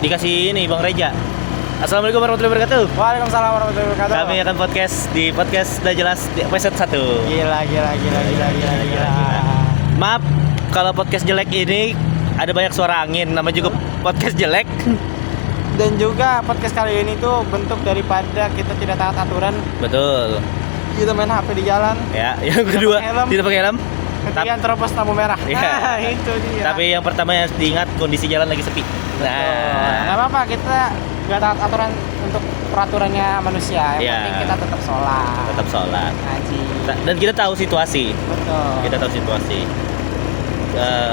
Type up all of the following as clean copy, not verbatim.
dikasih ini Bang Reja. Assalamualaikum warahmatullahi wabarakatuh. Waalaikumsalam warahmatullahi wabarakatuh. Kami akan podcast udah jelas di episode 1. Gila. Maaf kalau podcast jelek ini ada banyak suara angin, nama juga podcast jelek. Dan juga podcast kali ini tuh bentuk daripada kita tidak taat aturan. Betul. Kita main HP di jalan. Ya, yang kedua tidak pakai helm. Kemudian terobos lampu merah. Iya. Itu dia. Tapi yang pertama yang harus diingat kondisi jalan lagi sepi. Nggak apa-apa, kita nggak taat aturan untuk peraturannya manusia. Yang Iya. penting kita tetap sholat. Tetap sholat. Ngaji. Dan kita tahu situasi. Betul. Kita tahu situasi.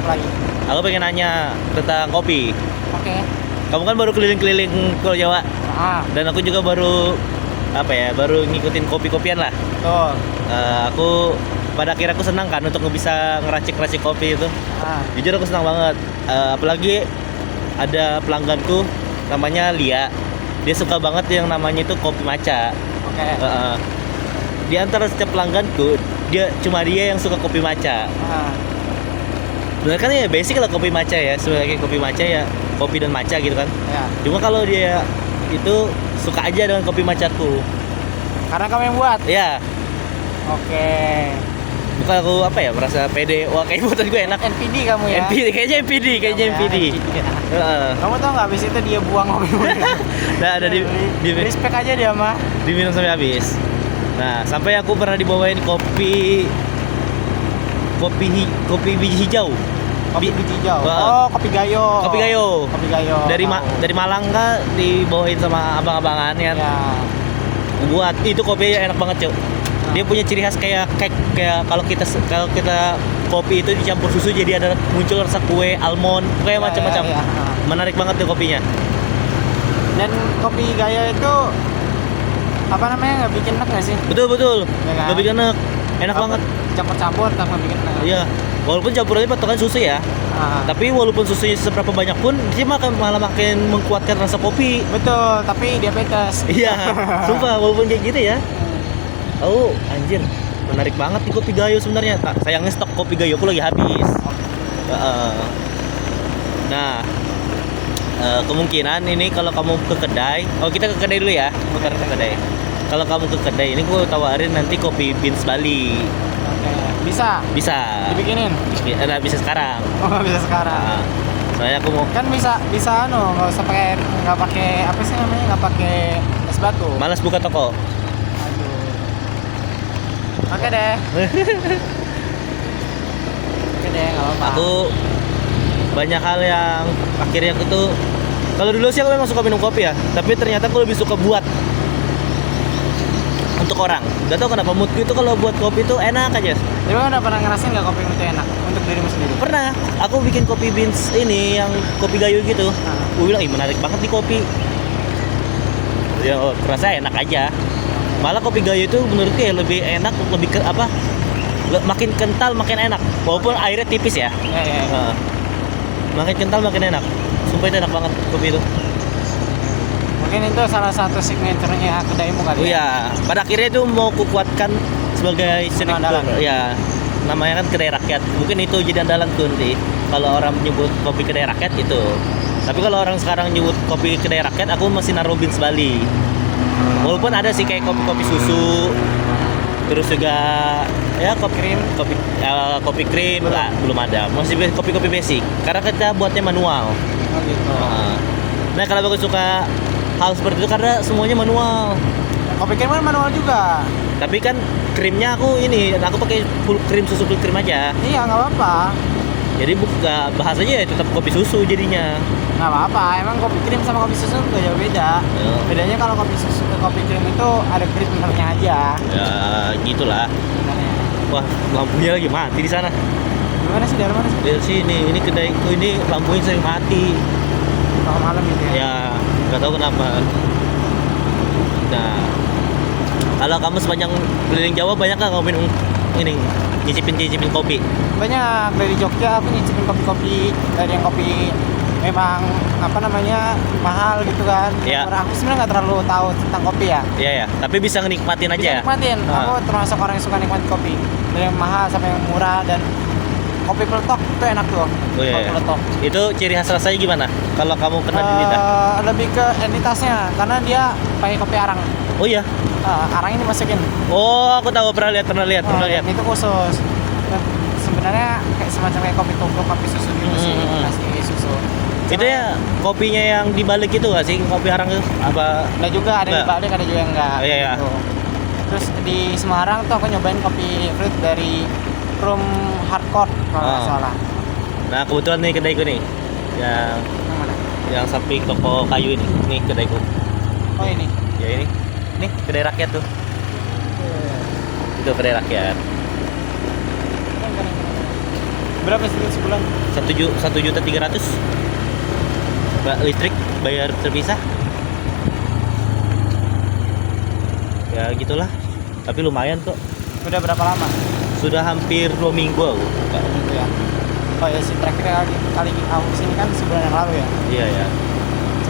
Apa lagi? Aku pengen nanya tentang kopi. Oke. Kamu kan baru keliling-keliling Pulau Jawa, dan aku juga baru ngikutin kopi-kopian lah. Betul. Aku pada akhirnya aku senang kan untuk bisa ngeracik kopi itu. Jujur aku senang banget. Apalagi ada pelangganku namanya Lia. Dia suka banget yang namanya itu kopi matcha. Oke. Di antara setiap pelangganku, dia yang suka kopi matcha. Benar kan ya, basic lah kopi matcha ya. Sebagai kopi matcha ya, kopi dan matcha gitu kan. Ya. Cuma kalau dia itu suka aja dengan kopi matchaku. Karena kamu yang buat. Ya, Oke. bukan aku merasa pede. Wah, kayak buatan gue enak. NPD kamu ya. kayaknya NPD. Heeh. Kamu tau nggak, abis itu dia buang kopi. Nah, ada di Respect aja dia mah. diminum sampai habis. Nah, sampai aku pernah dibawain kopi biji hijau. Kopi biji hijau. Wah. Oh, kopi gayo. Kopi gayo. Dari tahu. dari Malang kan dibawain sama abang-abangan kan. Ya. Buat itu kopinya enak banget, Cuk. Dia punya ciri khas kayak kalau kita kopi itu dicampur susu jadi ada muncul rasa kue, almond, kayak macam-macam. Ya. Menarik banget tuh kopinya. Dan kopi gayo itu apa namanya, nggak bikin enak nggak sih? Betul. Ya kan? Lebih enak banget. Campur-campur tanpa bikin enak. Iya. Walaupun campurannya patokan susu ya. Tapi walaupun susunya seberapa banyak pun dia malah makin mengkuatkan rasa kopi. Betul, tapi diabetes. Iya. Sumpah walaupun kayak gitu ya. Oh, anjir. Menarik banget nih kopi gayo sebenarnya. Sayangnya stok kopi gayo aku lagi habis. Nah, kemungkinan ini kalau kamu ke kedai, kita ke kedai dulu ya, bukan ke kedai. Kalau kamu ke kedai ini gue tawarin nanti kopi beans Bali. Oke. Bisa dibikinin. Bisa sekarang. Oh, bisa sekarang. Nah, soalnya aku mau Kan bisa nggak pakai apa sih namanya, nggak pakai es batu. malas buka toko. Oke deh, nggak apa-apa. Aku banyak hal yang akhirnya aku tuh, kalau dulu sih aku memang suka minum kopi ya, tapi ternyata aku lebih suka buat untuk orang. Gak tau kenapa moodku itu kalau buat kopi itu enak aja. Tapi udah pernah ngerasain nggak kopi itu enak untuk dirimu sendiri? Pernah, aku bikin kopi beans ini yang kopi gayo gitu. Gue bilang, menarik banget nih kopi. Ya, terasa enak aja. Malah kopi gayo itu menurutku ya lebih enak, makin kental makin enak. Walaupun airnya tipis ya. Ya. Makin kental makin enak. Sumpah itu enak banget kopi itu. Mungkin itu salah satu signaturenya kedaimu kali. Iya, pada akhirnya itu mau kukuatkan sebagai andalan. Ya, namanya kan kedai rakyat. Mungkin itu jadi andalan tuh nanti. Kalau orang menyebut kopi kedai rakyat itu. Tapi kalau orang sekarang nyebut kopi kedai rakyat, aku masih naruh beans Bali. Walaupun ada sih kayak kopi susu, terus juga ya kopi krim belum ada. Masih kopi basic. Karena kita buatnya manual. Oh gitu. Nah, kalau aku suka hal seperti itu karena semuanya manual. Kopi krim kan manual juga. Tapi kan krimnya aku pakai full krim aja. Iya, nggak apa-apa. Jadi bahasanya ya tetap kopi susu jadinya. Nggak apa-apa. Emang kopi krim sama kopi susu nggak jauh beda. Ya. Bedanya kalau kopi susu ke kopi krim itu ada creamernya aja. Ya gitulah. Sebenarnya. Wah, lampunya lagi mati di sana. Gimana sih, dari mana sih? Dari sini, ini kedaiku ini lampunya sering mati. Kalau malam gitu ya. Ya, nggak tahu kenapa. Nah, kalau kamu sepanjang keliling Jawa banyak nggak kamu minum nyicipin kopi? Banyak. Dari Jogja aku nyicipin kopi-kopi dari yang kopi memang mahal gitu kan. Iya. Aku sebenarnya nggak terlalu tahu tentang kopi ya. Iya ya, tapi bisa nikmatin aja. Bisa nikmatin. Ah. Aku termasuk orang yang suka nikmatin kopi. Dari yang mahal sampai yang murah, dan kopi peletok itu enak tuh. Oh iya, Kopi iya. peletok. Itu ciri khas rasanya gimana? Kalau kamu pernah di lidah? Lebih ke entitasnya karena dia pakai kopi arang. Oh iya. Arang ini masukin. Oh, aku tahu, pernah lihat. Dan itu khusus. Dan sebenarnya kayak semacam kayak kopi tubruk, kopi susu gitu sih, kasih susu. Itu ya kopinya yang dibalik itu nggak sih, kopi arang itu? Apa? Ada juga, ada Enggak. yang dibalik, ada juga yang enggak. Iya, iya. Gitu. Terus di Semarang tuh aku nyobain kopi fruit dari Room Hardcore kalau nggak Ah. salah. Nah, kebetulan nih kedaiku nih. Yang Yang mana? yang samping toko kayu ini. Nih kedaiku. Oh ini. Ya ini. Nih kedai rakyat tuh. Itu kedai rakyat. Berapa sih sebulan? 1.300.000. Listrik bayar terpisah. Ya gitulah. Tapi lumayan kok. Udah berapa lama? Sudah hampir 2 minggu aku buka. Gitu ya. Oh ya sih terakhir kali aku kesini kan sebulan yang lalu ya. Iya ya.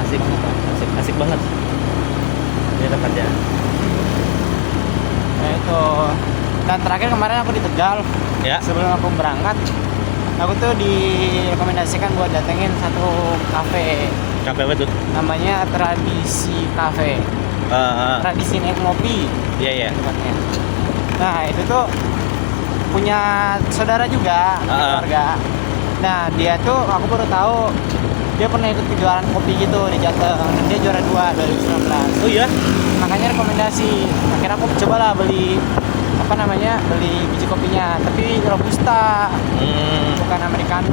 Asik asik banget. Ini tempatnya. Nah itu. Dan terakhir kemarin aku di Tegal. Ya. Sebelum aku berangkat, aku tuh direkomendasikan buat datengin satu kafe. Kafe apa tuh? Namanya Tradisi Cafe. Tradisi naik ngopi Iya ya. tempatnya. Nah itu tuh punya saudara juga keluarga. Nah dia tuh aku baru tahu dia pernah ikut kejuaraan kopi gitu di Jateng. Dan dia juara 2 2019. Oh iya. Makanya rekomendasi. Akhirnya aku cobalah beli beli biji kopinya, tapi robusta, bukan americano,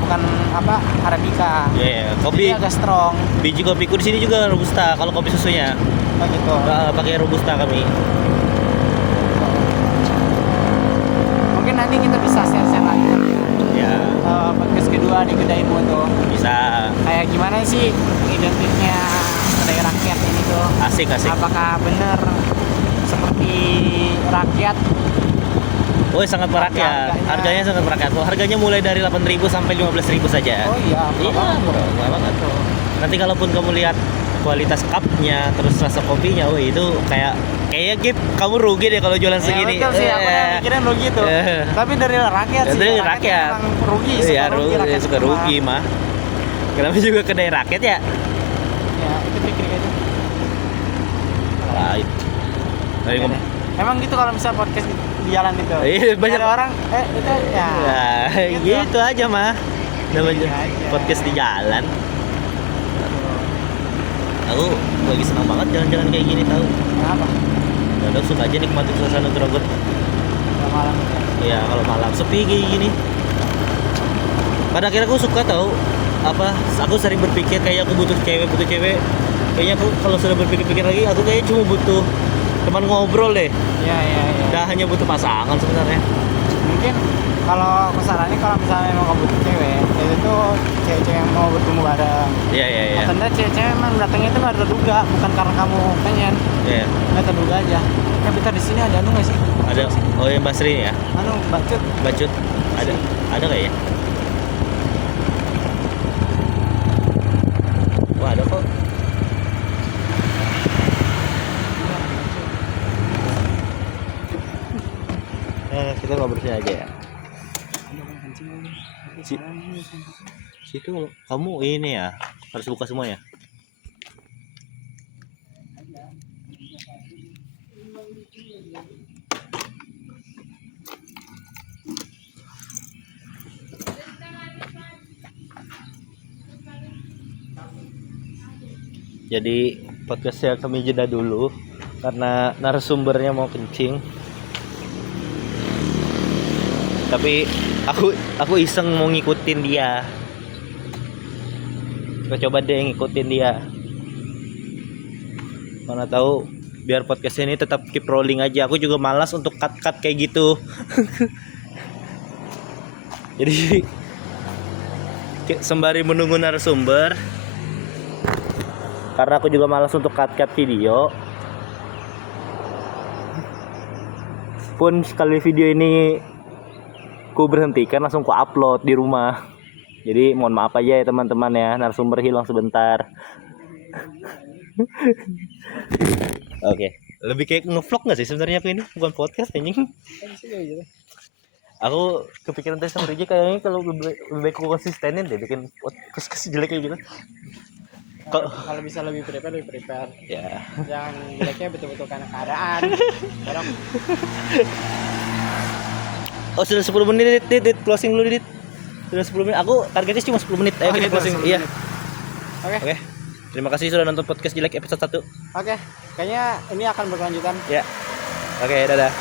bukan arabica. Iya, Jadi kopi agak strong. biji kopiku di sini juga robusta. Kalau kopi susunya Oh gitu. pakai robusta kami. Mungkin nanti kita bisa share-share lagi Ya, podcast kedua di kedaimu tuh. bisa. Kayak gimana sih identiknya kedai rakyat ini tuh? Asik. Apakah bener seperti rakyat? Oh, sangat merakyat. Harganya sangat merakyat. Harganya mulai dari 8.000 sampai 15.000 saja. Oh iya, Iya, murah banget. Nanti kalaupun kamu lihat kualitas cupnya, terus rasa kopinya, wah itu kayaknya Gip, kamu rugi deh kalau jualan segini. Betul sih, aku mikirin rugi gitu. Tapi dari rakyat sih. Dari rakyat. Emang rugi, Iya, rakyat suka semua. rugi mah. Kenapa juga kedai rakyat ya? Ya, itu pikir gitu. Lain. Ayo ngomong. Emang gitu kalau misal podcast di jalan itu. Iya, banyak ada orang itu ya. Ya, gitu aja mah. Namanya Gitu aja. podcast di jalan. Aku lagi senang banget jalan-jalan kayak gini tahu. Kenapa? Kadang suka aja nikmatin suasana Grogol. Kalau malam gitu. Iya, kalau malam sepi kayak gini. Pada akhirnya aku suka tahu aku sering berpikir kayak aku butuh cewek. Kayaknya aku kalau sudah berpikir-pikir lagi, aku kayaknya cuma butuh teman ngobrol deh. Iya. Udah hanya butuh pasangan sebenarnya. Mungkin kalau aku saranin kalau misalnya emang kamu butuh cewek, itu tuh cewek-cewek yang mau bertemu bareng. Iya. Atau enggak cewek-cewek emang datangnya itu nggak terduga, bukan karena kamu pengen, Iya. nggak terduga aja. Ya bentar di sini ada nggak sih? Ada. Oh, yang Basri ya. Bacut. Bacut. Ada kayaknya. Wah, ada kok. Kita ngobrol sini aja ya. Situ kamu ini ya harus buka semuanya. Jadi podcastnya kami jeda dulu karena narasumbernya mau kencing. Tapi aku iseng mau ngikutin dia. Kita coba deh ngikutin dia. Mana tahu biar podcast ini tetap keep rolling aja. Aku juga malas untuk cut kayak gitu. Jadi sembari menunggu narasumber, karena aku juga malas untuk cut video. Pun sekali video ini ku berhentikan, langsung ku upload di rumah. Jadi mohon maaf aja ya teman-teman ya, narasumber hilang sebentar. Oke. Lebih kayak ngevlog nggak sih sebenarnya aku ini, bukan podcast anjing. Aku kepikiran tadi sama Rija kayaknya kalau lebih baik aku konsistenin deh bikin podcast jelek kayak gitu. Kalau bisa lebih prepare. Ya. Jangan jeleknya betul-betul karena keadaan. Orang Oh sudah 10 menit dit, closing dulu dit. Sudah 10 menit. Aku targetnya cuma 10 menit. Ayo kita gitu, closing. 10 Iya. menit. Oke. Oke. Terima kasih sudah nonton podcast jelek episode 1. Oke. Kayaknya ini akan berkelanjutan. Ya. Oke, dadah.